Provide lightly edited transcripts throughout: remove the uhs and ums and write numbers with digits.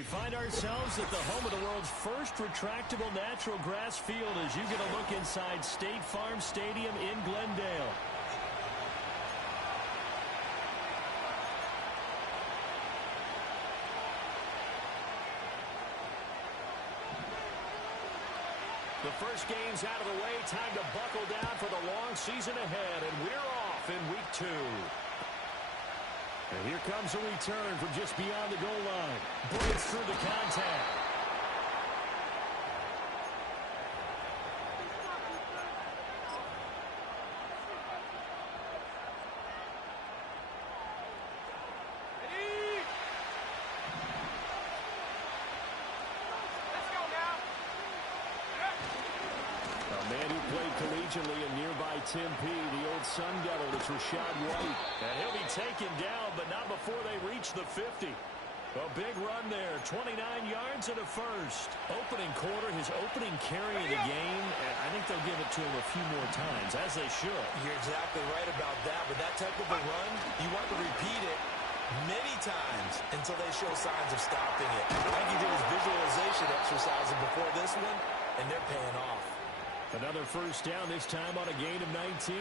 We find ourselves at the home of the world's first retractable natural grass field as you get a look inside State Farm Stadium in Glendale. The first game's out of the way. Time to buckle down for the long season ahead, and we're off in week 2. And here comes a return from just beyond the goal line. Breaks through the contact. Collegiately in nearby Tempe, the old Sun Devil, it's Rashad White. And he'll be taken down, but not before they reach the 50. A big run there, 29 yards and a first. Opening quarter, his opening carry of the game, and I think they'll give it to him a few more times, as they should. You're exactly right about that, but that type of a run, you want to repeat it many times until they show signs of stopping it. I think he did his visualization exercises before this one, and they're paying off. Another first down, this time on a gain of 19.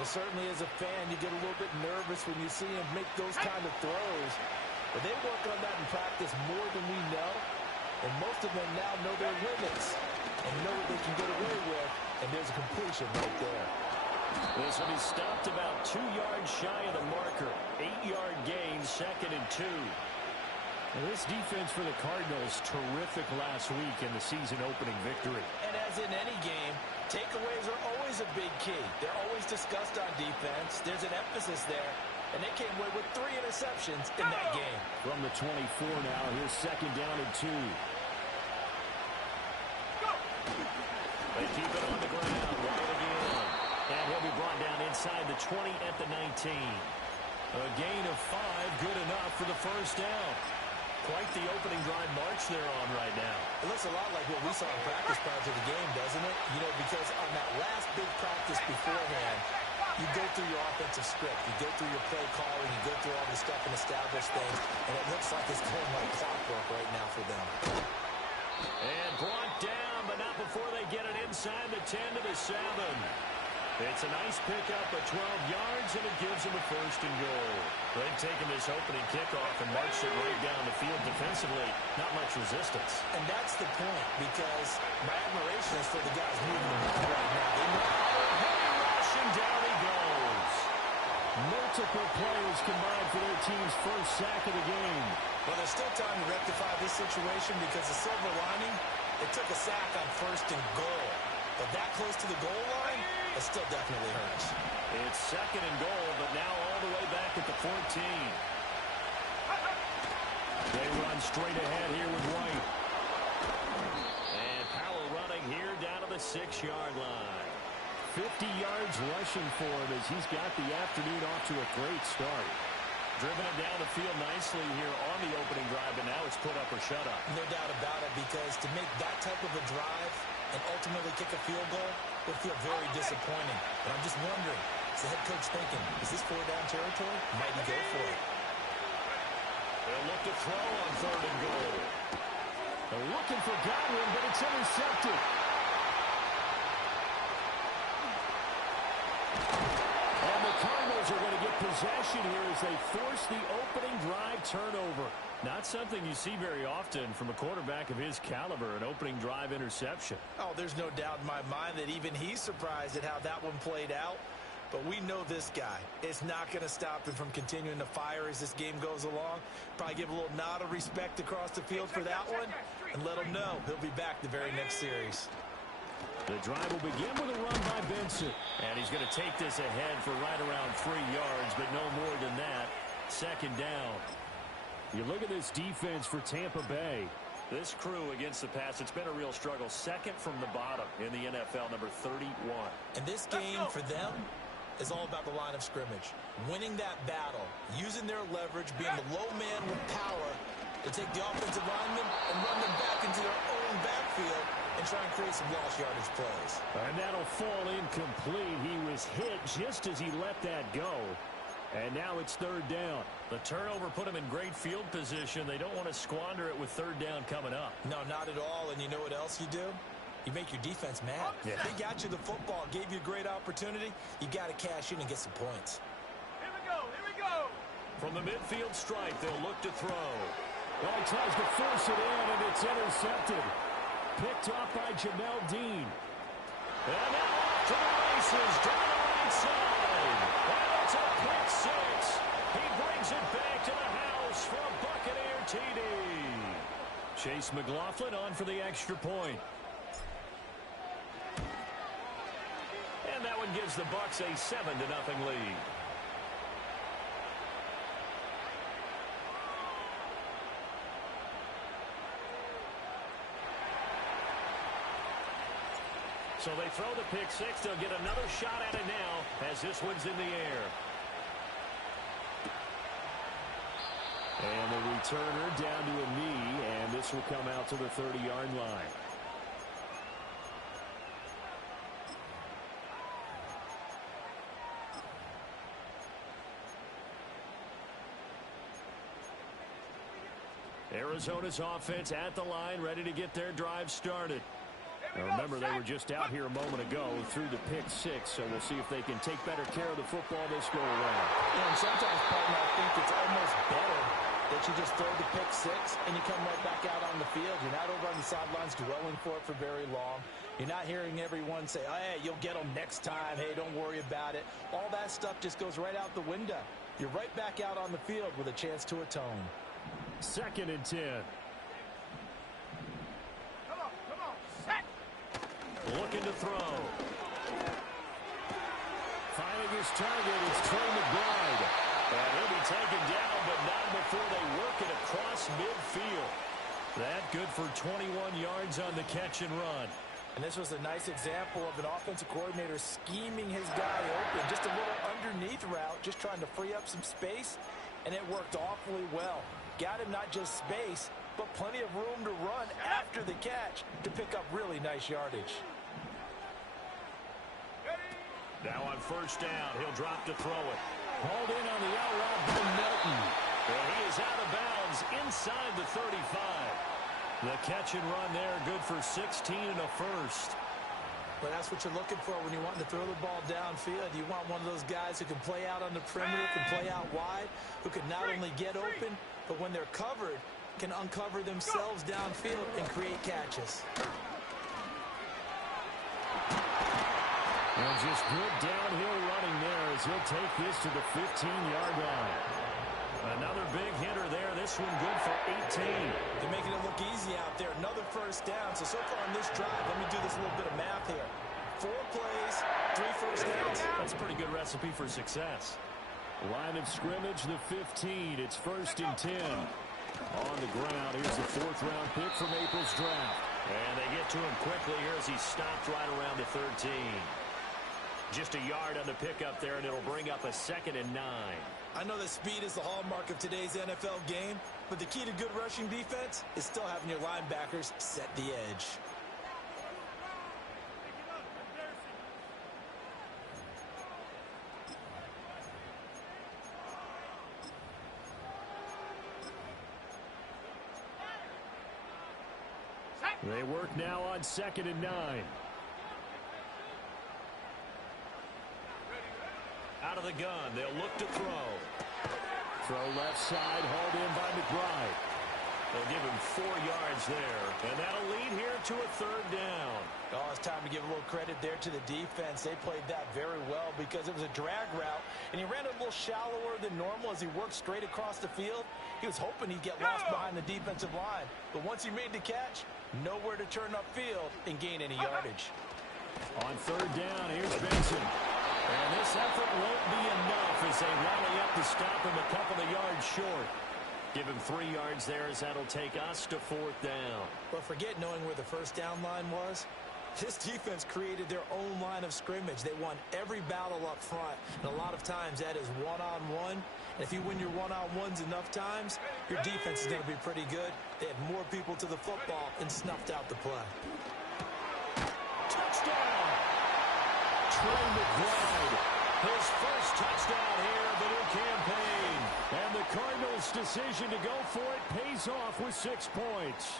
Well, certainly as a fan, you get a little bit nervous when you see him make those kind of throws. But they work on that in practice more than we know. And most of them now know their limits and know what they can get away with. And there's a completion right there. This one, he stopped about 2 yards shy of the marker. 8-yard gain, 2nd and 2. Well, this defense for the Cardinals, terrific last week in the season-opening victory. And as in any game, takeaways are always a big key. They're always discussed on defense. There's an emphasis there, and they came away with 3 interceptions in that game. From the 24 now, here's 2nd down and 2. They keep it on the ground, White again. And he'll be brought down inside the 20 at the 19. A gain of 5, good enough for the first down. Quite the opening drive march they're on right now. It looks a lot like what we saw in practice prior to the game, doesn't it? You know, because on that last big practice beforehand, you go through your offensive script. You go through your play calling. You go through all the stuff and establish things. And it looks like it's going like clockwork right now for them. And brought down, but not before they get it inside the 10 to the 7. It's a nice pickup of 12 yards, and it gives them a 1st and goal. They've taken this opening kickoff and marched it right down the field defensively. Not much resistance. And that's the point, because my admiration is for the guys moving the ball right now. They know heavy rush, and down he goes. Multiple players combined for their team's first sack of the game. Well, there's still time to rectify this situation because the silver lining, it took a sack on 1st and goal. But that close to the goal line, it still definitely hurts. It's 2nd and goal, but now all the way back at the 14. They run straight ahead here with White. And Powell running here down to the 6-yard line. 50 yards rushing for him as he's got the afternoon off to a great start. Driven it down the field nicely here on the opening drive, and now it's put up or shut up. No doubt about it, because to make that type of a drive and ultimately kick a field goal would feel very disappointing. But I'm just wondering, is the head coach thinking, is this 4-down territory? Might he go for it? They'll look to throw on 3rd and goal. They're looking for Godwin, but it's intercepted. And the Cardinals are going to get possession here as they force the opening drive turnover. Not something you see very often from a quarterback of his caliber, an opening drive interception. Oh, there's no doubt in my mind that even he's surprised at how that one played out. But we know this guy is not going to stop him from continuing to fire as this game goes along. Probably give a little nod of respect across the field for that one and let him know he'll be back the very next series. The drive will begin with a run by Benson. And he's going to take this ahead for right around 3 yards, but no more than that. 2nd down. You look at this defense for Tampa Bay. This crew against the pass, it's been a real struggle. 2nd from the bottom in the NFL, number 31. And this game for them is all about the line of scrimmage. Winning that battle, using their leverage, being the low man with power to take the offensive linemen and run them back into their own backfield and try and create some lost yardage plays. And that'll fall incomplete. He was hit just as he let that go. And now it's third down. The turnover put them in great field position. They don't want to squander it with third down coming up. No, not at all. And you know what else you do? You make your defense mad. Yeah. They got you the football, gave you a great opportunity. You got to cash in and get some points. Here we go. Here we go. From the midfield stripe, they'll look to throw. Well, he tries to force it in, and it's intercepted. Picked off by Jamel Dean. And now off to the races, down the right side. And it's a pick six. He brings it back to the house for a Buccaneer TD. Chase McLaughlin on for the extra point. And that one gives the Bucs a 7-0 lead. So they throw the pick six. They'll get another shot at it now as this one's in the air. And the returner down to a knee, and this will come out to the 30-yard line. Arizona's offense at the line, ready to get their drive started. Now remember, they were just out here a moment ago through the pick six, so we'll see if they can take better care of the football this go around. And sometimes, partner, I think it's almost better that you just throw the pick six and you come right back out on the field. You're not over on the sidelines dwelling for it for very long. You're not hearing everyone say, oh, hey, you'll get them next time. Hey, don't worry about it. All that stuff just goes right out the window. You're right back out on the field with a chance to atone. 2nd and 10. Come on, set. Looking to throw. Finding his target is Trey McBride. And he'll be taken down, but not before they work it across midfield. That good for 21 yards on the catch and run. And this was a nice example of an offensive coordinator scheming his guy open. Just a little underneath route, just trying to free up some space, and it worked awfully well. Got him not just space, but plenty of room to run after the catch to pick up really nice yardage. Now on first down, he'll drop to throw it. Hauled in on the out route by Melton. And he is out of bounds inside the 35. The catch and run there, good for 16 and a first. But that's what you're looking for when you want to throw the ball downfield. You want one of those guys who can play out on the perimeter, can play out wide, who can not only get open, but when they're covered, can uncover themselves downfield and create catches. And just good downhill running there as he'll take this to the 15-yard line. Another big hitter there. This one good for 18. They're making it look easy out there. Another first down. So far on this drive, let me do this little bit of math here. 4 plays, 3 first downs. That's a pretty good recipe for success. Line of scrimmage, the 15. It's 1st and 10. On the ground, here's the 4th-round pick from April's draft. And they get to him quickly here as he stopped right around the 13. Just a yard on the pickup there, and it'll bring up a 2nd and 9. I know that speed is the hallmark of today's NFL game, but the key to good rushing defense is still having your linebackers set the edge. They work now on 2nd and 9. Out of the gun, they'll look to throw. Throw left side, hauled in by McBride. They'll give him 4 yards there, and that'll lead here to a 3rd down. Oh, it's time to give a little credit there to the defense. They played that very well because it was a drag route, and he ran a little shallower than normal as he worked straight across the field. He was hoping he'd get lost behind the defensive line, but once he made the catch, nowhere to turn upfield and gain any yardage. On 3rd down, here's Benson. And this effort won't be enough as they rally up to stop him a couple of yards short. Give him 3 yards there as that'll take us to 4th down. But forget knowing where the first down line was. This defense created their own line of scrimmage. They won every battle up front. And a lot of times that is one-on-one. And if you win your one-on-ones enough times, your defense is going to be pretty good. They had more people to the football and snuffed out the play. Touchdown! Trey McBride, his first touchdown here of the new campaign. Coach's decision to go for it pays off with 6 points.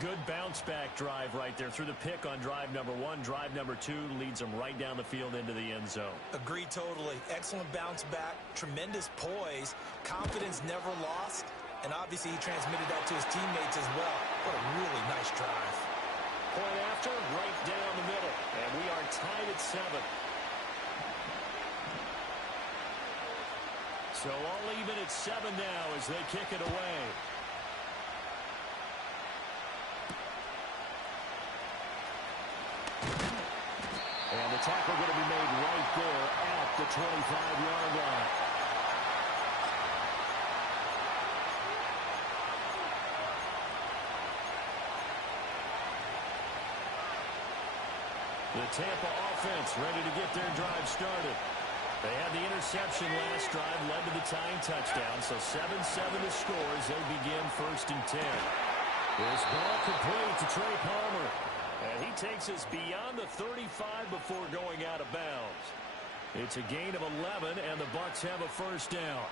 Good bounce-back drive right there through the pick on drive number 1. Drive number 2 leads them right down the field into the end zone. Agree totally. Excellent bounce back, tremendous poise, confidence never lost, and obviously he transmitted that to his teammates as well. What a really nice drive. Point after, right down the middle, and we are tied at 7. So all even at 7 now as they kick it away. And the tackle going to be made right there at the 25-yard line. The Tampa offense ready to get their drive started. They had the interception last drive, led to the tying touchdown, so 7-7 to score as they begin 1st and 10. This ball complete to Trey Palmer. And he takes us beyond the 35 before going out of bounds. It's a gain of 11, and the Bucs have a 1st down.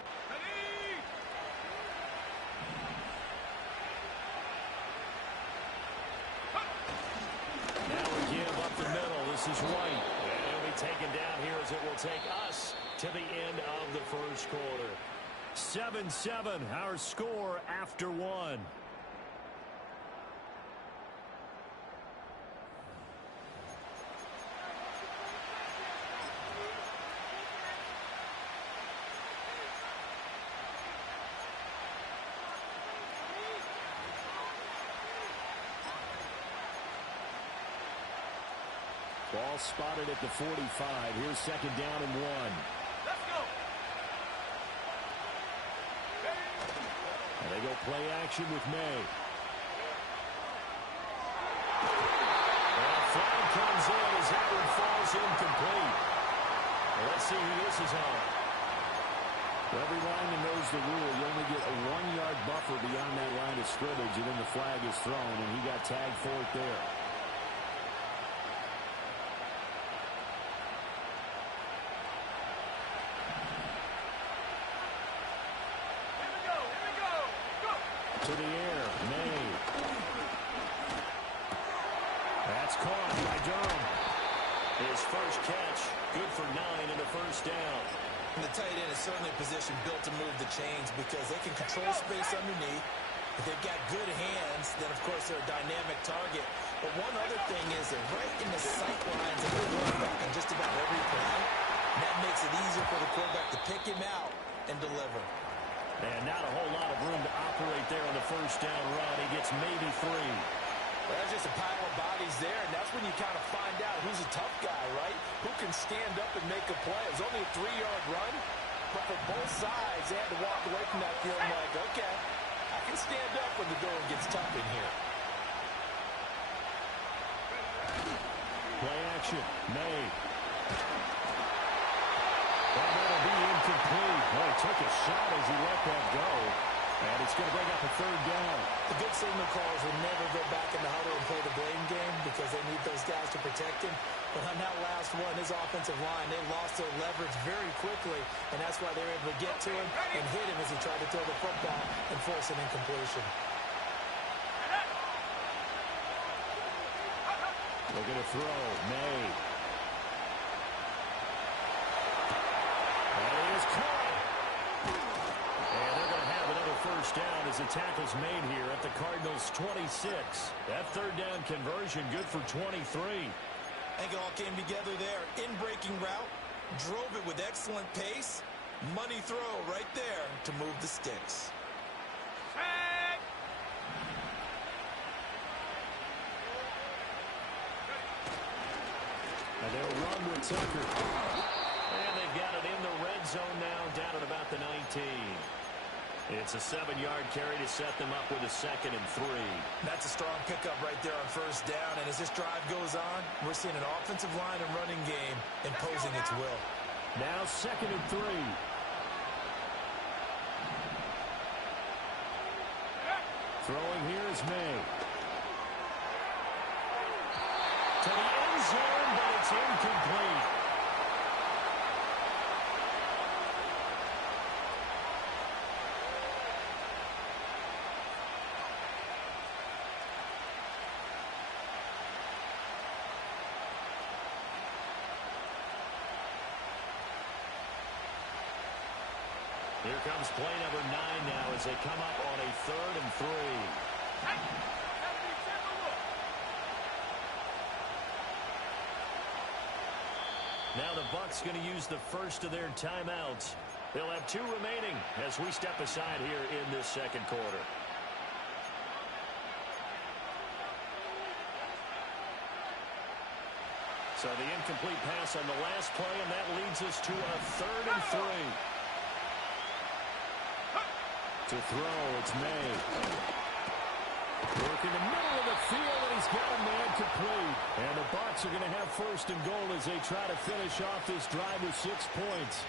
Now a give up the middle. This is White. And he'll be taken down here as it will take us to the end of the 1st quarter. 7-7, our score after 1. Ball spotted at the 45. Here's 2nd down and 1. Let's go. And they go play action with May. And a flag comes in as that one falls incomplete. Well, let's see who this is on. Every lineman knows the rule. You only get a 1-yard buffer beyond that line of scrimmage, and then the flag is thrown, and he got tagged for it there. To the air, May. That's caught by Durham. His first catch, good for 9 and a 1st down. And the tight end is certainly a position built to move the chains because they can control space underneath. If they've got good hands, then of course they're a dynamic target. But one other thing is they're right in the sight lines of the quarterback on just about every play. And that makes it easier for the quarterback to pick him out and deliver. And not a whole lot of room to operate there on the 1st down run. He gets maybe 3. Well, there's just a pile of bodies there, and that's when you kind of find out who's a tough guy, right? Who can stand up and make a play. It was only a 3-yard run, but for both sides, they had to walk away from that feeling like, okay, I can stand up when the going gets tough in here. Play action, May. That'll be incomplete. Oh, he took a shot as he let that go. And it's going to bring up a 3rd down. The good signal calls will never go back in the huddle and play the blame game because they need those guys to protect him. But on that last one, his offensive line, they lost their leverage very quickly, and that's why they were able to get to him and hit him as he tried to throw the football and force an incompletion. Looking to throw, May. And he is caught. And they're going to have another 1st down as the tackle's made here at the Cardinals' 26. That 3rd down conversion good for 23. I think it all came together there. In-breaking route, drove it with excellent pace. Money throw right there to move the sticks. And they'll run with Tucker. And they've got it in the red zone now, down at about the 19. It's a 7-yard carry to set them up with a 2nd and 3. That's a strong pickup right there on 1st down. And as this drive goes on, we're seeing an offensive line and running game imposing its will. Now 2nd and 3. Throwing here is May. To the end zone, but it's incomplete. Here comes play number 9 now as they come up on a 3rd and 3. Now the Bucs going to use the first of their timeouts. They'll have 2 remaining as we step aside here in this second quarter. So the incomplete pass on the last play, and that leads us to a 3rd and 3. To throw, it's May. Work in the middle of the field, and he's got a man complete. And the Bucs are going to have 1st and goal as they try to finish off this drive with 6 points.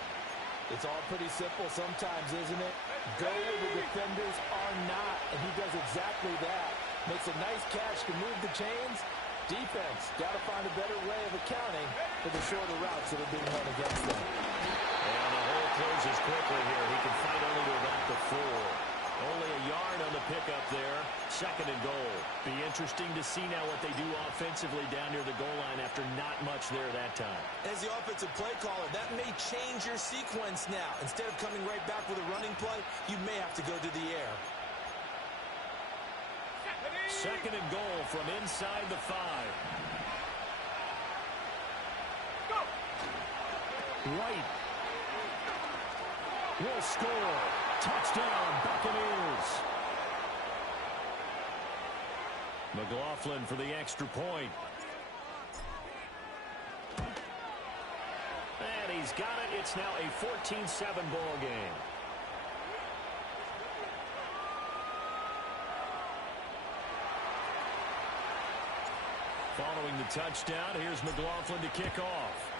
It's all pretty simple sometimes, isn't it? Go where the defenders are not, and he does exactly that. Makes a nice catch to move the chains. Defense, got to find a better way of accounting for the shorter routes that are being run against them. And the hole closes quickly here. He can fight only to about the 4. Only a yard on the pickup there. 2nd and goal. Be interesting to see now what they do offensively down near the goal line after not much there that time. As the offensive play caller, that may change your sequence now. Instead of coming right back with a running play, you may have to go to the air. 2nd and goal from inside the 5. Go! White will score. Touchdown, Buccaneers. McLaughlin for the extra point. And he's got it. It's now a 14-7 ball game. Following the touchdown, here's McLaughlin to kick off.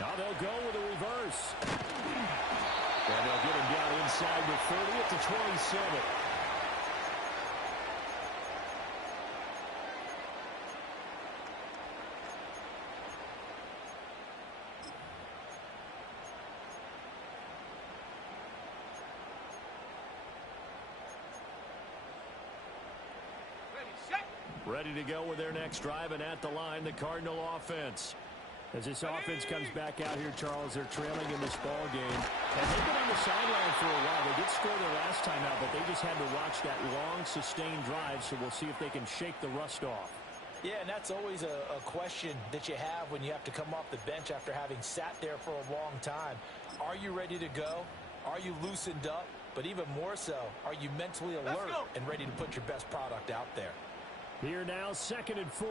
Now they'll go with a reverse. And they'll get him down inside the 30 at the 27. Ready to go with their next drive, and at the line, the Cardinal offense. As this offense comes back out here, Charles, they're trailing in this ball game. And they've been on the sideline for a while. They did score their last time out, but they just had to watch that long, sustained drive, so we'll see if they can shake the rust off. Yeah, and that's always a question that you have when you have to come off the bench after having sat there for a long time. Are you ready to go? Are you loosened up? But even more so, are you mentally alert and ready to put your best product out there? Here now, 2nd and 4.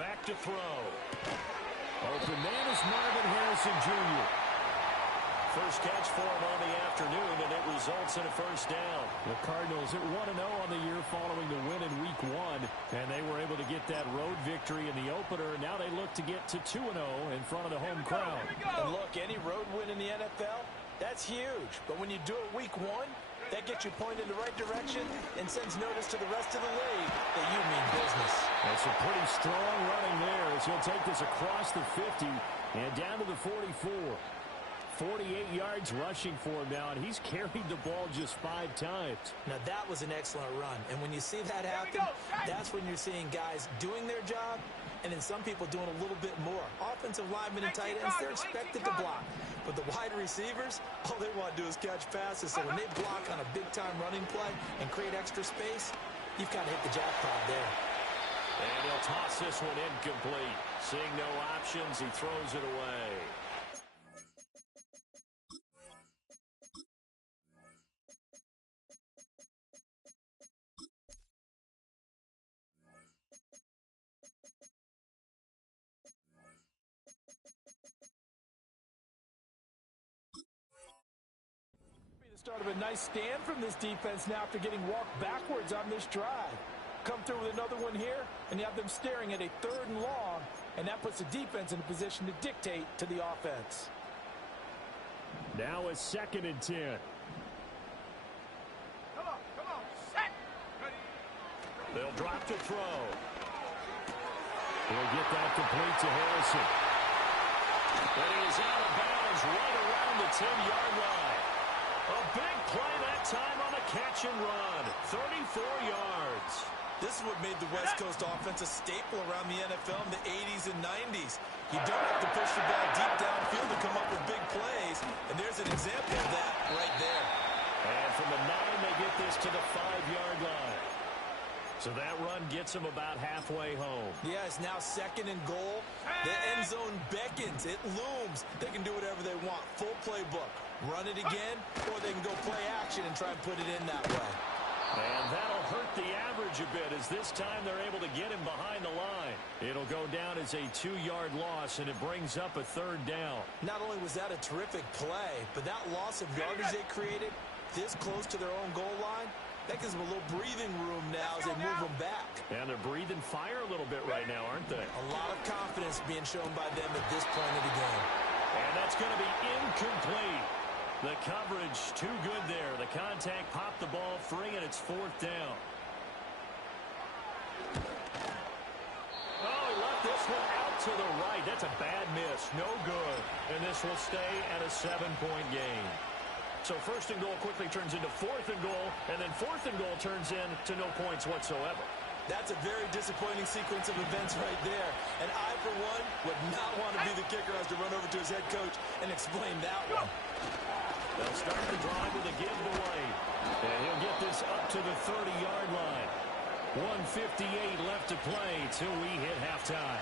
Back to throw. Open man is Marvin Harrison Jr. First catch for him on the afternoon, and it results in a 1st down. The Cardinals at 1-0 on the year following the win in Week 1, and they were able to get that road victory in the opener. Now they look to get to 2-0 in front of the home crowd. And look, any road win in the NFL, that's huge. But when you do it Week 1, that gets you pointed in the right direction and sends notice to the rest of the league that you mean business. That's a pretty strong running there as he'll take this across the 50 and down to the 44. 48 yards rushing for him now, and he's carried the ball just 5 times. Now, that was an excellent run. And when you see that happen, that's when you're seeing guys doing their job and then some people doing a little bit more. Offensive linemen and tight ends, they're expected to block. But the wide receivers, all they want to do is catch passes. So when they block on a big-time running play and create extra space, you've kind of hit the jackpot there. And he'll toss this one incomplete. Seeing no options, he throws it away. Start of a nice stand from this defense now after getting walked backwards on this drive. Come through with another one here, and you have them staring at a 3rd and long, and that puts the defense in a position to dictate to the offense. Now a 2nd and 10. Come on, set. Ready. They'll drop to throw. He'll get that complete to Harrison. But he is out of bounds right around the 10-yard line. A big play that time on a catch and run. 34 yards. This is what made the West Coast offense a staple around the NFL in the 80s and 90s. You don't have to push the ball deep downfield to come up with big plays, and there's an example of that right there. And from the 9, they get this to the 5-yard line. So that run gets them about halfway home. Yeah, it's now 2nd and goal. The end zone beckons. It looms. They can do whatever they want. Full playbook. Run it again, or they can go play action and try and put it in that way. And that'll hurt the average a bit as this time they're able to get him behind the line. It'll go down as a 2-yard loss, and it brings up a 3rd down. Not only was that a terrific play, but that loss of yardage they created this close to their own goal line, that gives them a little breathing room now as they move them back. And they're breathing fire a little bit right now, aren't they? A lot of confidence being shown by them at this point of the game. And that's going to be incomplete. The coverage too good there. The contact popped the ball free, and it's 4th down. Oh, he left this one out to the right. That's a bad miss. No good. And this will stay at a 7-point game. So 1st and goal quickly turns into 4th and goal, and then 4th and goal turns into no points whatsoever. That's a very disappointing sequence of events right there. And I, for one, would not want to be the kicker as to run over to his head coach and explain that one. They'll start the drive with a give to Wade. And he'll get this up to the 30-yard line. 1:58 left to play till we hit halftime.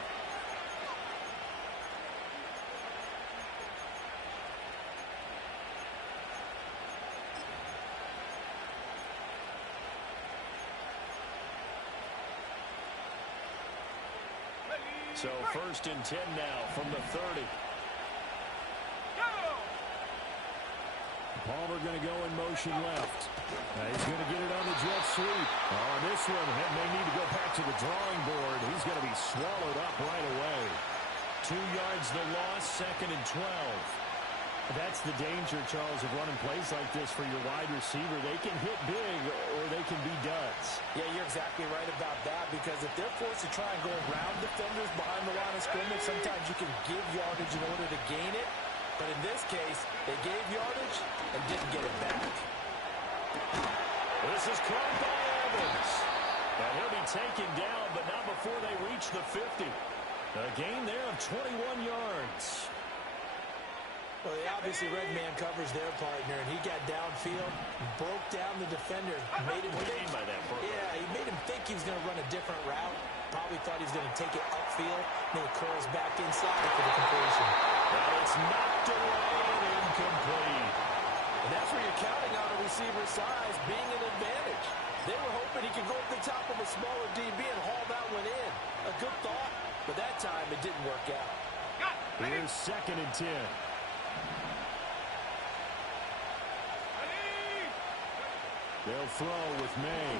So 1st and 10 now from the 30. Palmer going to go in motion left. He's going to get it on the jet sweep. On this one, he may need to go back to the drawing board. He's going to be swallowed up right away. 2 yards the loss, 2nd and 12. That's the danger, Charles, of running plays like this for your wide receiver. They can hit big or they can be duds. Yeah, you're exactly right about that, because if they're forced to try and go around defenders behind the line of scrimmage, sometimes you can give yardage in order to gain it. But in this case, they gave yardage and didn't get it back. This is caught by Evans. And he'll be taken down, but not before they reach the 50. A gain there of 21 yards. Well, they obviously red man covers their partner, and he got downfield, broke down the defender, made him What do you think. mean by that, Bert? Yeah, he made him think he was going to run a different route. Probably thought he was going to take it upfield, then he curls back inside for the completion. Well, it's knocked away and incomplete. And that's where you're counting on a receiver's size being an advantage. They were hoping he could go up the top of a smaller DB and haul that one in. A good thought, but that time it didn't work out. Here's 2nd and 10. They'll throw with May.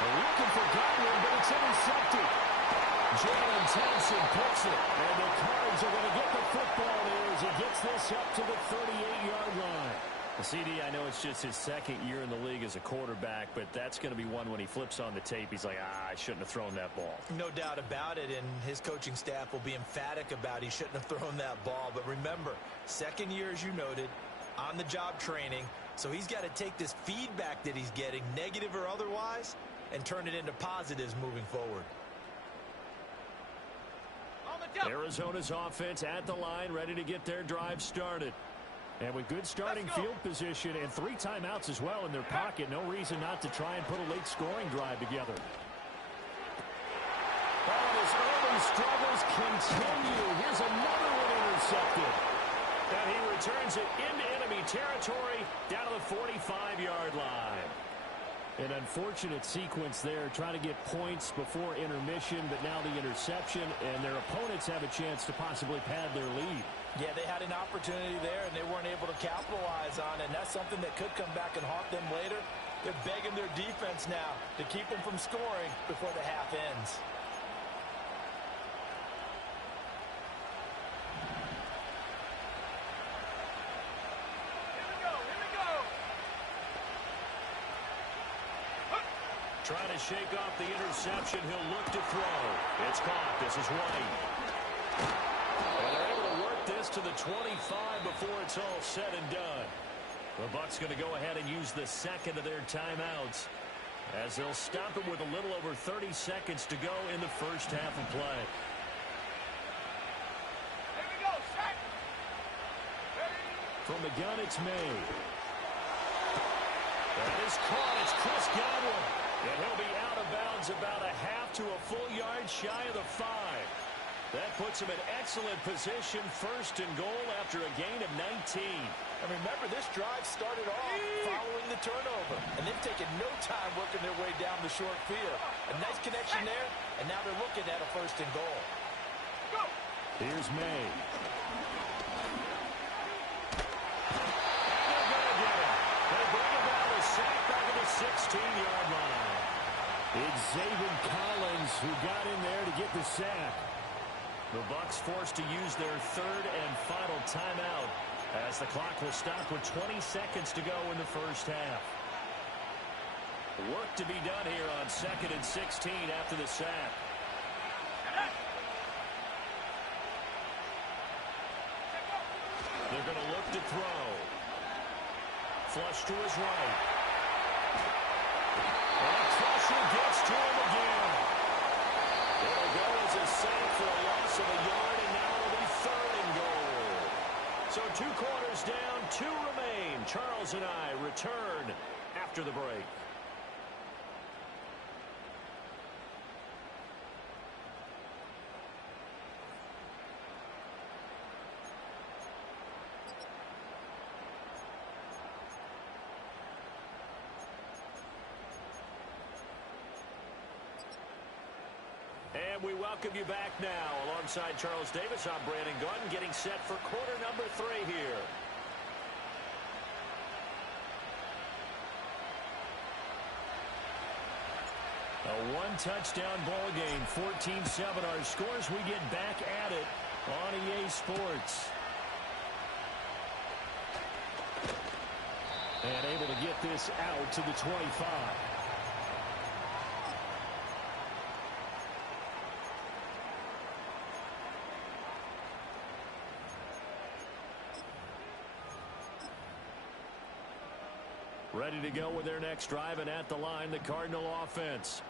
They're looking for Godwin, but it's intercepted. Jalen Thompson puts it, and the Cards are going to get the football there as he gets this up to the 38-yard line. CD, I know it's just his 2nd year in the league as a quarterback, but that's going to be one when he flips on the tape. He's like, I shouldn't have thrown that ball. No doubt about it, and his coaching staff will be emphatic about he shouldn't have thrown that ball. But remember, 2nd year, as you noted, on-the-job training, so he's got to take this feedback that he's getting, negative or otherwise, and turn it into positives moving forward. Arizona's offense at the line, ready to get their drive started. And with good starting field position and 3 timeouts as well in their pocket, no reason not to try and put a late scoring drive together. Oh, his early struggles continue. Here's another one intercepted. And he returns it into enemy territory down to the 45-yard line. An unfortunate sequence there, trying to get points before intermission, but now the interception, and their opponents have a chance to possibly pad their lead. Yeah, they had an opportunity there, and they weren't able to capitalize on it, and that's something that could come back and haunt them later. They're begging their defense now to keep them from scoring before the half ends. Trying to shake off the interception. He'll look to throw. It's caught. This is White. And they're able to work this to the 25 before it's all said and done. The Bucs going to go ahead and use the second of their timeouts as they'll stop it with a little over 30 seconds to go in the first half of play. Here we go, set. Ready. From the gun, it's May. That is caught. It's Chris Godwin. And he'll be out of bounds about a half to a full yard shy of the 5. That puts him in excellent position, first and goal after a gain of 19. And remember, this drive started off following the turnover. And they've taken no time working their way down the short field. A nice connection there, and now they're looking at a first and goal. Go. Here's May. They're going to get it. They bring about a sack back at the 16-yard line. It's Zaven Collins who got in there to get the sack. The Bucs forced to use their third and final timeout as the clock will stop with 20 seconds to go in the first half. Work to be done here on 2nd and 16 after the sack. They're going to look to throw. Flush to his right. And pressure gets to him again. It'll go as a sack for a loss of a yard, and now it'll be 3rd and goal. So 2 quarters down, 2 remain. Charles and I return after the break. And we welcome you back now. Alongside Charles Davis, I'm Brandon Gunn, getting set for quarter number 3 here. A 1-touchdown ball game, 14-7 our scores. We get back at it on EA Sports. And able to get this out to the 25. Ready to go with their next drive, and at the line, the Cardinal offense.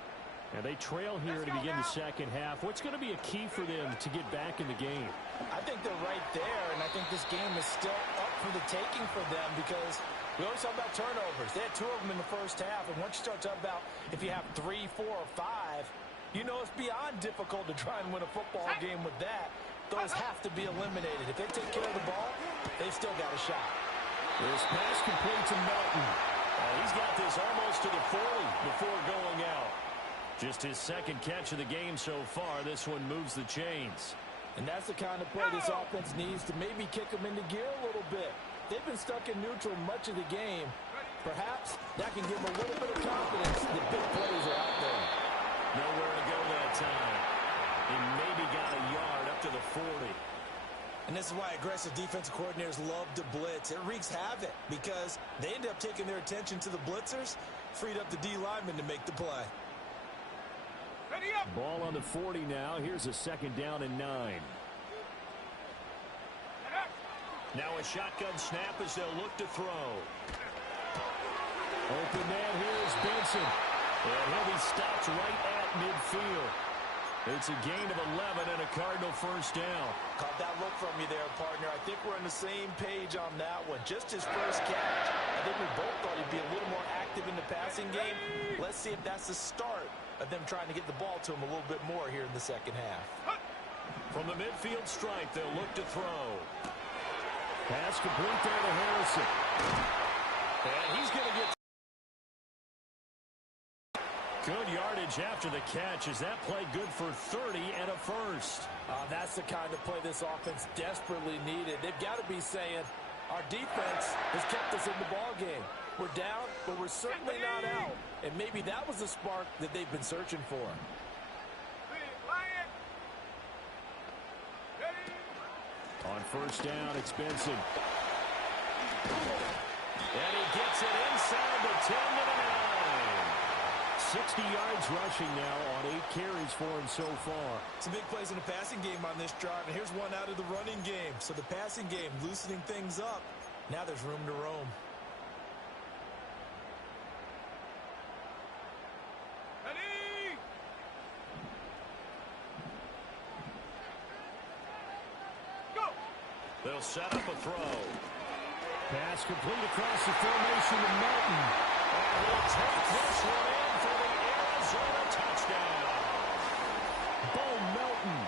And they trail here to begin the second half. What's going to be a key for them to get back in the game? I think they're right there, and I think this game is still up for the taking for them because we always talk about turnovers. They had 2 of them in the first half, and once you start talking about if you have 3, 4, or 5, you know it's beyond difficult to try and win a football game with that. Those have to be eliminated. If they take care of the ball, they've still got a shot. This pass complete to Melton. He's got this almost to the 40 before going out. Just his second catch of the game so far. This one moves the chains. And that's the kind of play this offense needs to maybe kick them into gear a little bit. They've been stuck in neutral much of the game. Perhaps that can give them a little bit of confidence that big plays are out there. Nowhere to go that time. He maybe got a yard up to the 40. And this is why aggressive defensive coordinators love to blitz. It wreaks havoc because they end up taking their attention to the blitzers, freed up the D linemen to make the play. Ready up. Ball on the 40 now. Here's a 2nd down and 9. Now a shotgun snap as they'll look to throw. Open man, here's Benson. And he'll be stopped right at midfield. It's a gain of 11 and a Cardinal first down. Caught that look from you there, partner. I think we're on the same page on that one. Just his first catch. I think we both thought he'd be a little more active in the passing game. Let's see if that's the start of them trying to get the ball to him a little bit more here in the second half. From the midfield stripe, they'll look to throw. Pass complete there to Harrison. And he's going to get good yardage after the catch. Is that play good for 30 and a first? That's the kind of play this offense desperately needed. They've got to be saying, our defense has kept us in the ball game. We're down, but we're certainly not out. And maybe that was the spark that they've been searching for. On first down, it's Benson. And he gets it inside the 10 to the 9. 60 yards rushing now on 8 carries for him so far. Some big plays in the passing game on this drive, and here's one out of the running game. So the passing game loosening things up. Now there's room to roam. They'll set up a throw. Pass complete across the formation to Melton. And he'll take this one in for the Arizona touchdown. Bo Melton.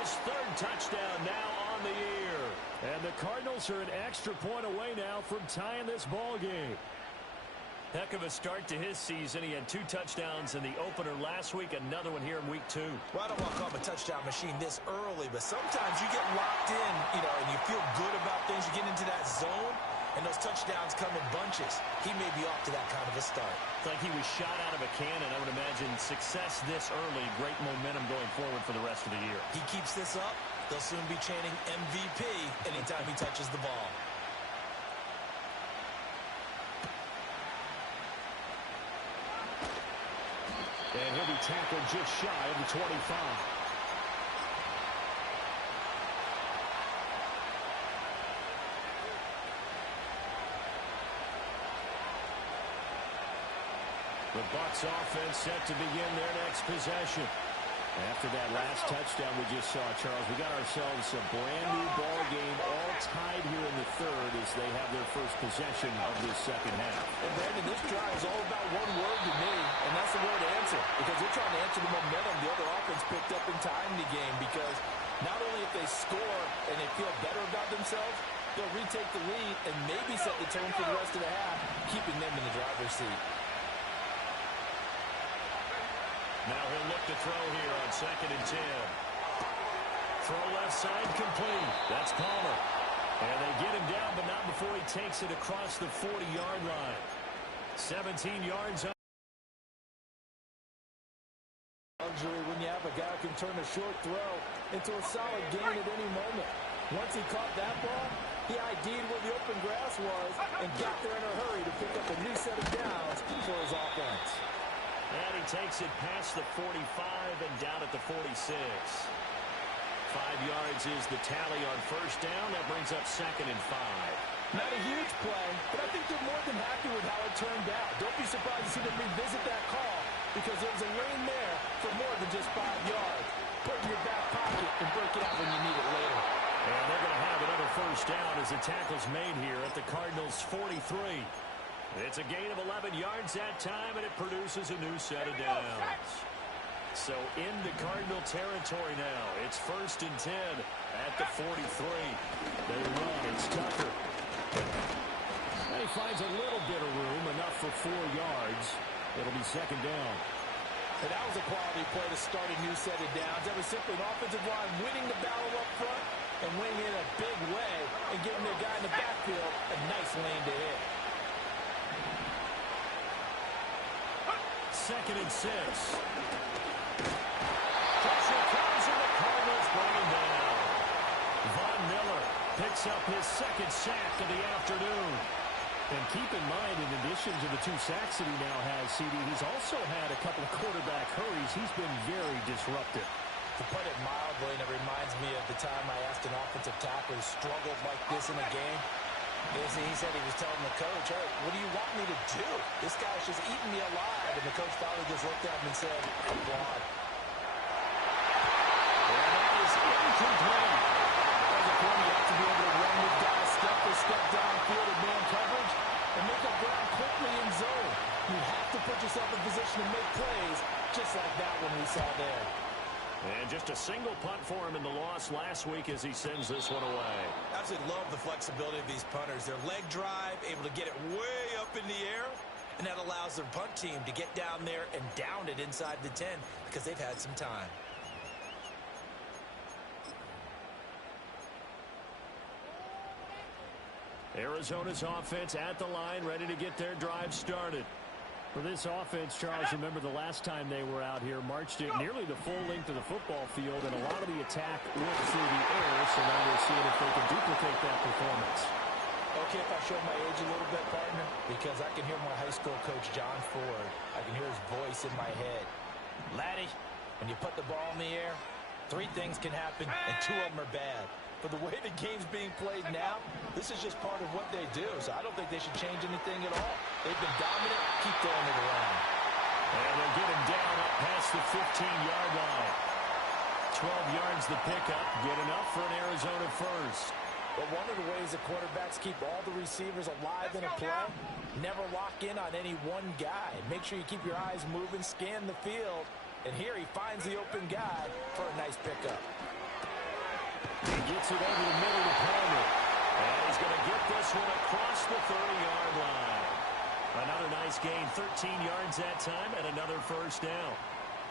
His third touchdown now on the year. And the Cardinals are an extra point away now from tying this ball game. Heck of a start to his season. He had 2 touchdowns in the opener last week, another one here in week 2. Well, I don't want to call him a touchdown machine this early, but sometimes you get locked in, and you feel good about things. You get into that zone, and those touchdowns come in bunches. He may be off to that kind of a start. It's like he was shot out of a cannon. I would imagine success this early, great momentum going forward for the rest of the year. He keeps this up, they'll soon be chanting MVP anytime he touches the ball. And he'll be tackled just shy of the 25. The Bucs offense set to begin their next possession. After that last touchdown we just saw, Charles, we got ourselves a brand-new ball game, all tied here in the third as they have their first possession of this second half. And, Brandon, this drive is all about one word to me, and that's the word answer. Because they're trying to answer the momentum the other offense picked up in time in the game. Because not only if they score and they feel better about themselves, they'll retake the lead and maybe set the tone for the rest of the half, keeping them in the driver's seat. Now he'll look to throw here on 2nd and 10. Throw left side complete. That's Palmer. And they get him down, but not before he takes it across the 40-yard line. 17 yards up. Luxury when you have a guy who can turn a short throw into a solid gain at any moment. Once he caught that ball, he ID'd where the open grass was and got there in a hurry to pick up a new set of downs for his offense. And he takes it past the 45 and down at the 46. 5 yards is the tally on first down. That brings up 2nd and 5. Not a huge play, but I think they're more than happy with how it turned out. Don't be surprised to see them revisit that call because there was a lane there for more than just 5 yards. Put it in your back pocket and break it out when you need it later. And they're going to have another first down as the tackle's made here at the Cardinals' 43. It's a gain of 11 yards that time, and it produces a new set of downs. So into Cardinal territory now. It's 1st and 10 at the 43. They run. It's Tucker. And he finds a little bit of room, enough for 4 yards. It'll be 2nd down. And that was a quality play to start a new set of downs. That was simply an offensive line winning the battle up front and winning in a big way and giving their guy in the backfield a nice lane to hit. 2nd and 6. Pressure comes and the Cardinals bring him down. Von Miller picks up his 2nd sack of the afternoon. And keep in mind, in addition to the 2 sacks that he now has, CD, he's also had a couple of quarterback hurries. He's been very disruptive. To put it mildly, and it reminds me of the time I asked an offensive tackle who struggled like this in a game. He said he was telling the coach, hey, what do you want me to do? This guy's just eating me alive. And the coach finally just looked at him and said, applaud. And that is incomplete. As a corner, you have to be able to run with guys step for step downfield in man coverage and make up ground quickly in zone. You have to put yourself in position to make plays just like that one we saw there. And just a single punt for him in the loss last week as he sends this one away. Absolutely love the flexibility of these punters. Their leg drive, able to get it way up in the air, and that allows their punt team to get down there and down it inside the 10 because they've had some time. Arizona's offense at the line, ready to get their drive started. For this offense, Charles, remember the last time they were out here, marched it nearly the full length of the football field, and a lot of the attack went through the air, so now they're seeing if they can duplicate that performance. Okay, if I show my age a little bit, partner, because I can hear my high school coach, John Ford. I can hear his voice in my head. Laddie, when you put the ball in the air, 3 things can happen, and 2 of them are bad. But the way the game's being played now, this is just part of what they do. So I don't think they should change anything at all. They've been dominant. Keep throwing it around. And they'll get him down up past the 15-yard line. 12 yards the pickup. Good enough for an Arizona first. But one of the ways that quarterbacks keep all the receivers alive in a play, never lock in on any one guy. Make sure you keep your eyes moving, scan the field. And here he finds the open guy for a nice pickup. He gets it over the middle to Palmer. And he's going to get this one across the 30-yard line. Another nice gain, 13 yards that time, and another first down.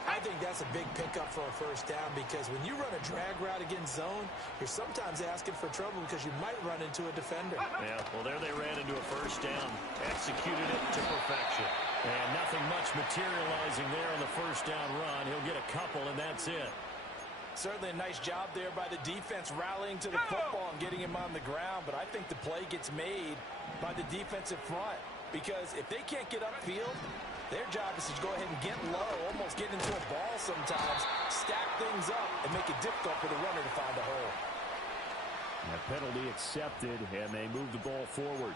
I think that's a big pickup for a first down because when you run a drag route against zone, you're sometimes asking for trouble because you might run into a defender. Yeah, well, there they ran into a first down. Executed it to perfection. And nothing much materializing there on the first down run. He'll get a couple, and that's it. Certainly a nice job there by the defense rallying to the football and getting him on the ground. But I think the play gets made by the defensive front because if they can't get upfield, their job is to go ahead and get low, almost get into a ball sometimes, stack things up, and make it difficult for the runner to find a hole. And a penalty accepted, and they move the ball forward.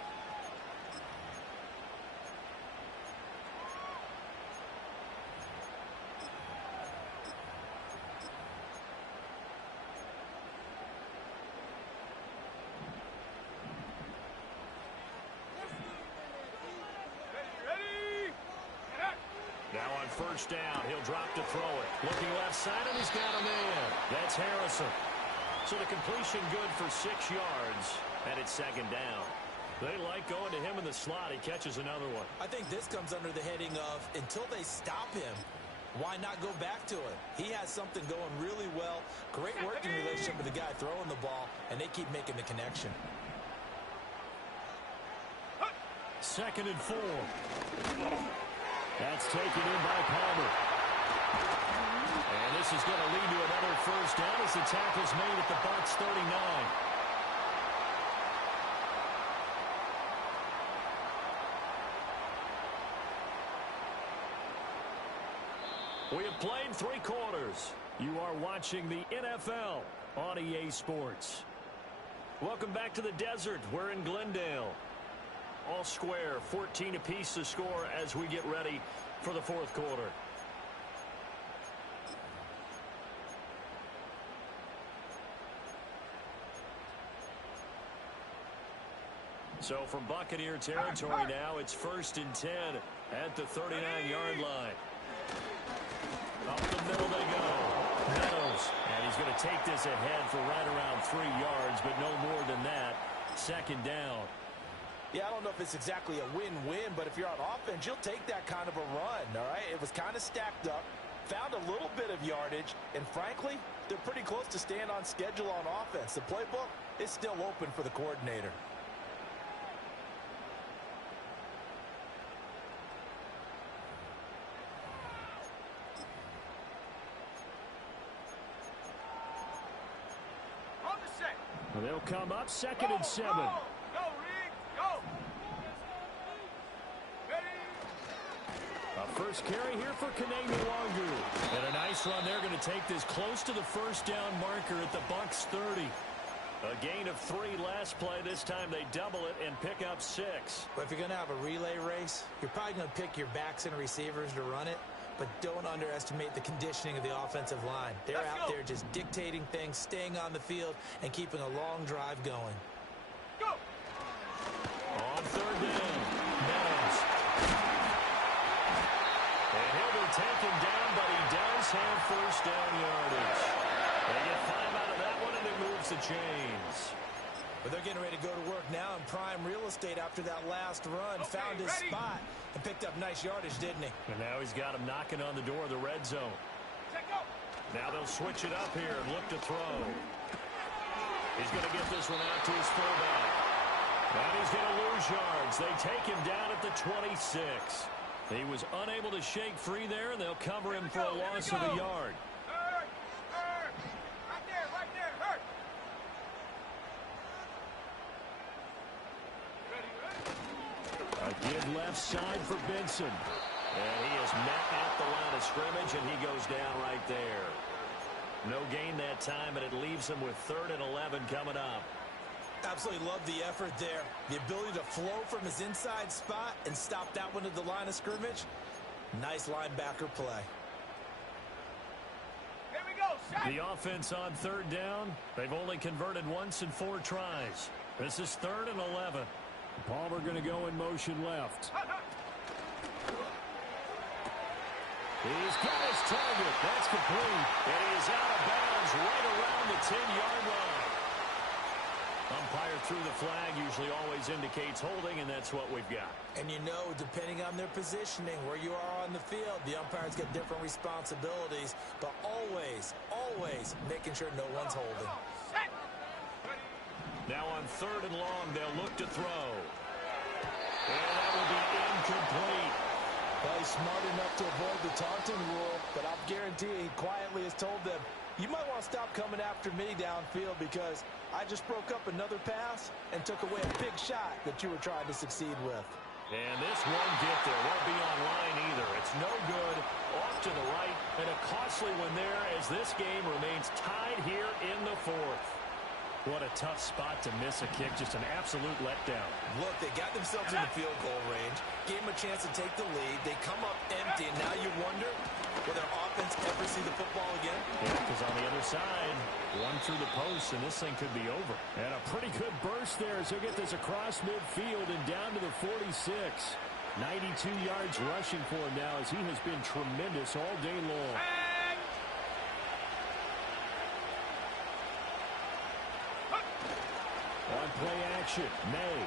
Now on first down, he'll drop to throw it. Looking left side, and he's got a man. That's Harrison. So the completion good for 6 yards, and it's second down. They like going to him in the slot. He catches another one. I think this comes under the heading of until they stop him, why not go back to it? He has something going really well. Great working relationship with the guy throwing the ball, and they keep making the connection. Second and 4. That's taken in by Palmer. And this is going to lead to another first down as the tackle's made at the Bucs 39. We have played 3 quarters. You are watching the NFL on EA Sports. Welcome back to the desert. We're in Glendale. All square, 14 apiece to score as we get ready for the fourth quarter. So from Buccaneer territory now, it's 1st and 10 at the 39-yard line. Up the middle they go. Meadows. And he's going to take this ahead for right around 3 yards, but no more than that. Second down. Yeah, I don't know if it's exactly a win-win, but if you're on offense, you'll take that kind of a run, all right? It was kind of stacked up, found a little bit of yardage, and frankly, they're pretty close to staying on schedule on offense. The playbook is still open for the coordinator. On the set. Well, they'll come up 2nd and 7. Go, Reed, go. Ready. A first carry here for Kene Nwangu. And a nice run. They're going to take this close to the first down marker at the Bucs 30. A gain of 3 last play. This time they double it and pick up 6. But if you're going to have a relay race, you're probably going to pick your backs and receivers to run it, but don't underestimate the conditioning of the offensive line. They're out there just dictating things, staying on the field, and keeping a long drive going. Go. On 3rd down, Meadows. And he'll be taken down, but he does have first down yardage. They get 5 out of that one, and it moves the chains. But they're getting ready to go to work now in prime real estate after that last run. Okay, found his ready. spot and picked up nice yardage, didn't he? And now he's got him knocking on the door of the red zone. Check go. Now they'll switch it up here and look to throw. He's going to get this one out to his fullback. And he's going to lose yards. They take him down at the 26. He was unable to shake free there, and they'll cover him for a loss of a yard. Hurt. Right there, hurt. Ready. A give left side for Benson. And he is met at the line of scrimmage, and he goes down right there. No gain that time, and it leaves him with 3rd and 11 coming up. Absolutely love the effort there. The ability to flow from his inside spot and stop that one at the line of scrimmage. Nice linebacker play. Here we go, set. The offense on third down, they've only converted once in 4 tries. This is 3rd and 11. Palmer going to go in motion left. He's got his target. That's complete. And he is out of bounds right around the 10-yard line. Umpire threw the flag, usually always indicates holding, and that's what we've got. And you know, depending on their positioning, where you are on the field, the umpires get different responsibilities, but always, always making sure no one's holding. Now on 3rd and long, they'll look to throw. And that will be incomplete. Well, he's smart enough to avoid the taunting rule, but I'll guarantee he quietly has told them, you might want to stop coming after me downfield because I just broke up another pass and took away a big shot that you were trying to succeed with. And this won't get there. Won't be on line either. It's no good. Off to the right. And a costly one there as this game remains tied here in the 4th. What a tough spot to miss a kick. Just an absolute letdown. Look, they got themselves in the field goal range. Gave them a chance to take the lead. They come up empty, and now you wonder, will their offense ever see the football again? Yeah, because on the other side, one through the post, and this thing could be over. And a pretty good burst there as he'll get this across midfield and down to the 46. 92 yards rushing for him now as he has been tremendous all day long. On play action, May.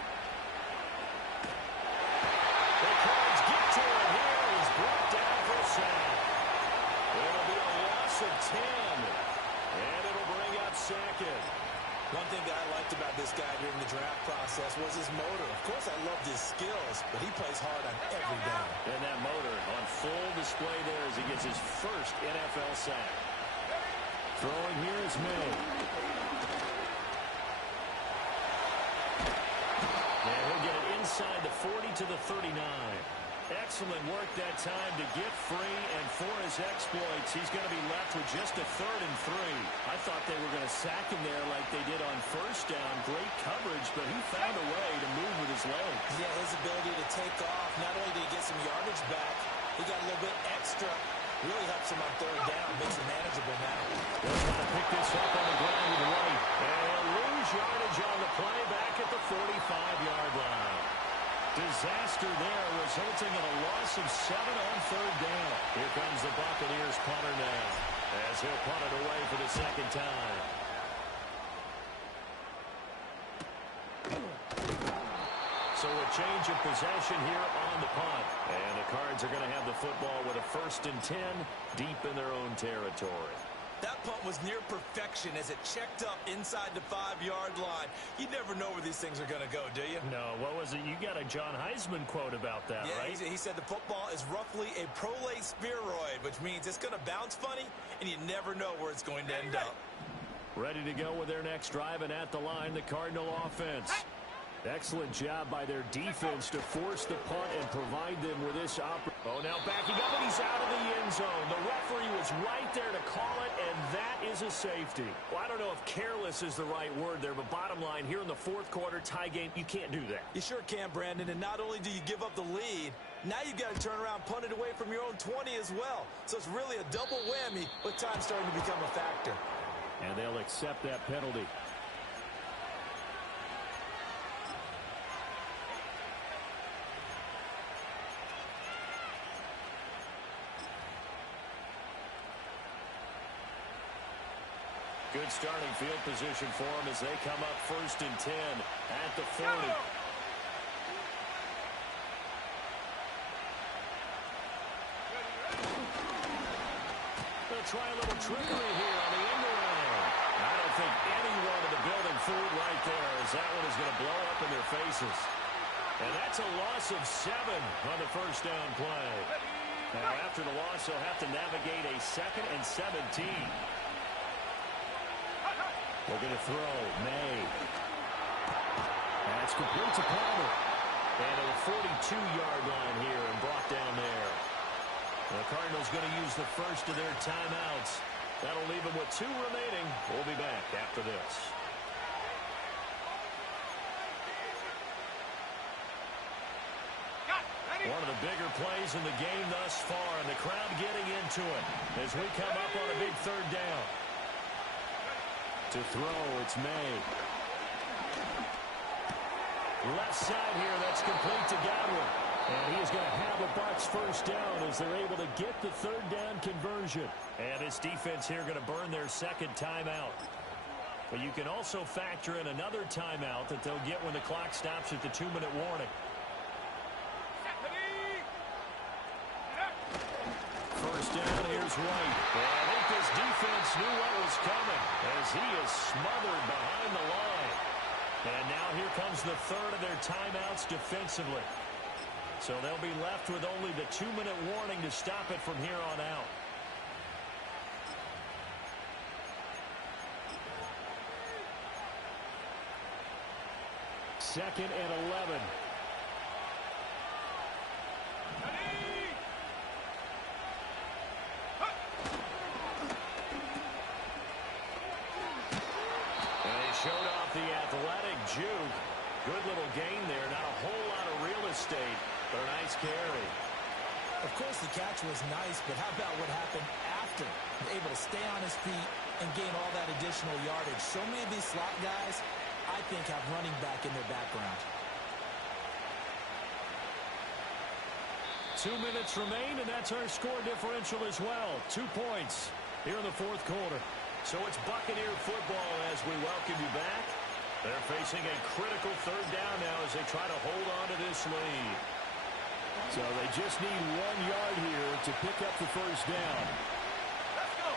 The Cards get to it here. He's brought down for a sack. It'll be a loss of 10. And it'll bring up 2nd. One thing that I liked about this guy during the draft process was his motor. Of course, I loved his skills, but he plays hard on every down. And that motor on full display there as he gets his first NFL sack. Throwing here is May. And he'll get it inside the 40 to the 39. Excellent work that time to get free, and for his exploits, he's going to be left with just a 3rd and 3. I thought they were going to sack him there like they did on 1st down. Great coverage, but he found a way to move with his legs. Yeah, his ability to take off, not only did he get some yardage back, he got a little bit extra. Really helps him on 3rd down, makes it manageable now. They'll try to pick this up on the ground with the right. And lose yardage on the play back at the 45-yard line. Disaster there, resulting in a loss of 7 on 3rd down. Here comes the Buccaneers punter now, as he'll punt it away for the 2nd time. So a change of possession here on the punt. And the Cards are going to have the football with a 1st and 10 deep in their own territory. That punt was near perfection as it checked up inside the 5-yard line. You never know where these things are going to go, do you? No, what was it? You got a John Heisman quote about that, yeah, right? He said the football is roughly a prolate spheroid, which means it's going to bounce funny, and you never know where it's going to end up. Ready to go with their next drive, and at the line, the Cardinal offense. Excellent job by their defense to force the punt and provide them with this opportunity. Oh, now backing up, and he's out of the end zone. The referee was right there to call it, and that is a safety. Well, I don't know if careless is the right word there, but bottom line, here in the 4th quarter, tie game, you can't do that. You sure can, Brandon, and not only do you give up the lead, now you've got to turn around, punt it away from your own 20 as well. So it's really a double whammy with time starting to become a factor. And they'll accept that penalty. Good starting field position for them as they come up 1st and 10 at the 40. They'll try a little trickery here on the end around. I don't think anyone in the building fooled right there as that one is going to blow up in their faces. And that's a loss of 7 on the 1st down play. Now after the loss, they'll have to navigate a 2nd and 17. They're going to throw. May. That's complete to Palmer. And at the 42-yard line here and brought down there. The Cardinals going to use the first of their timeouts. That'll leave them with 2 remaining. We'll be back after this. One of the bigger plays in the game thus far, and the crowd getting into it as we come up on a big 3rd down. To throw, it's May. Left side here, that's complete to Godwin. And he is going to have a Bucs first down as they're able to get the third down conversion. And this defense here going to burn their second timeout. But you can also factor in another timeout that they'll get when the clock stops at the 2-minute warning. First down, here's White. Well, I think this defense knew what was coming as he is smothered behind the line. And now here comes the third of their timeouts defensively. So they'll be left with only the 2-minute warning to stop it from here on out. Second and 11. Showed off the athletic juke. Good little gain there. Not a whole lot of real estate, but a nice carry. Of course, the catch was nice, but how about what happened after? Able to stay on his feet and gain all that additional yardage. So many of these slot guys, I think, have running back in their background. 2 minutes remain, and that's our score differential as well. 2 points here in the fourth quarter. So it's Buccaneer football as we welcome you back. They're facing a critical third down now as they try to hold on to this lead. So they just need 1 yard here to pick up the first down. Let's go.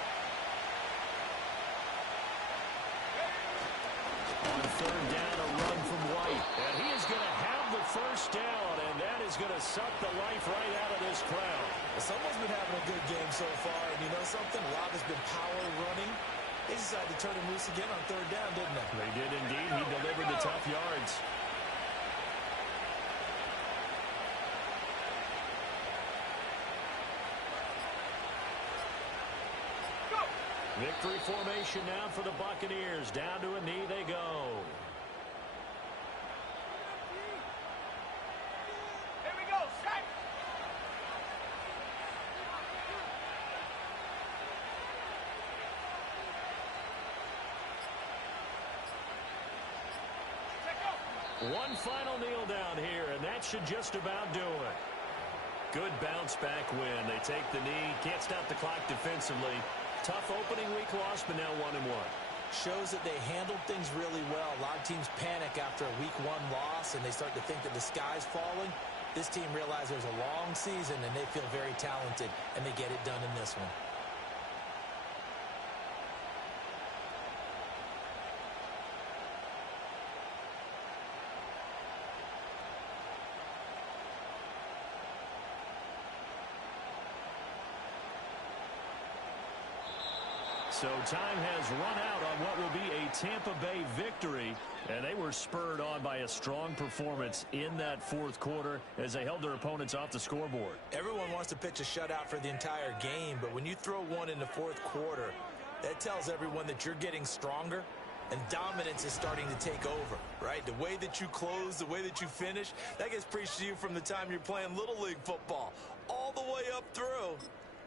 On third down, a run from White. And he is going to have the first down, and that is going to suck the life right out of this crowd. Someone's been having a good game so far, and you know something? A lot has been power running. They decided to turn him loose again on third down, didn't they? They did indeed. He delivered the tough yards. Go. Victory formation now for the Buccaneers. Down to a knee they go. Here we go. Set. One final kneel down here, and that should just about do it. Good bounce back win. They take the knee. Can't stop the clock defensively. Tough opening week loss, but now 1-1. Shows that they handled things really well. A lot of teams panic after a week 1 loss, and they start to think that the sky's falling. This team realizes there's a long season, and they feel very talented, and they get it done in this one. So time has run out on what will be a Tampa Bay victory, and they were spurred on by a strong performance in that fourth quarter as they held their opponents off the scoreboard. Everyone wants to pitch a shutout for the entire game, but when you throw one in the fourth quarter, that tells everyone that you're getting stronger and dominance is starting to take over, right? The way that you close, the way that you finish, that gets preached to you from the time you're playing Little League football all the way up through.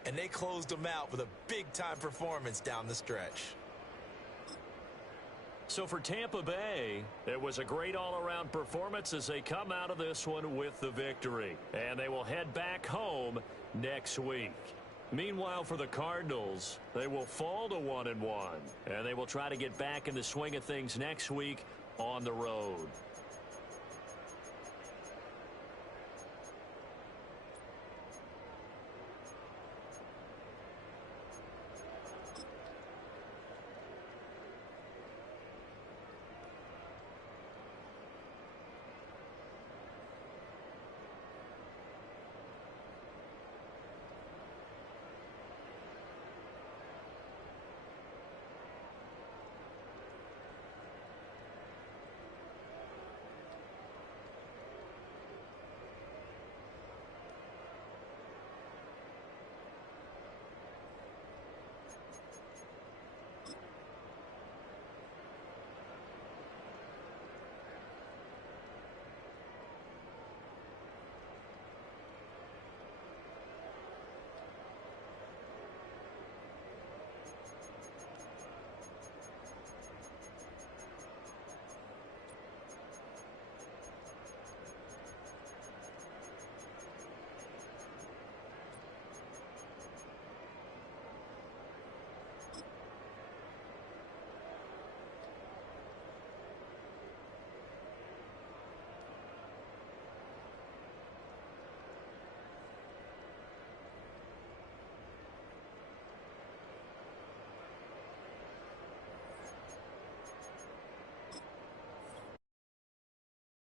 And they closed them out with a big-time performance down the stretch. So for Tampa Bay, it was a great all-around performance as they come out of this one with the victory. And they will head back home next week. Meanwhile, for the Cardinals, they will fall to 1-1. And they will try to get back in the swing of things next week on the road.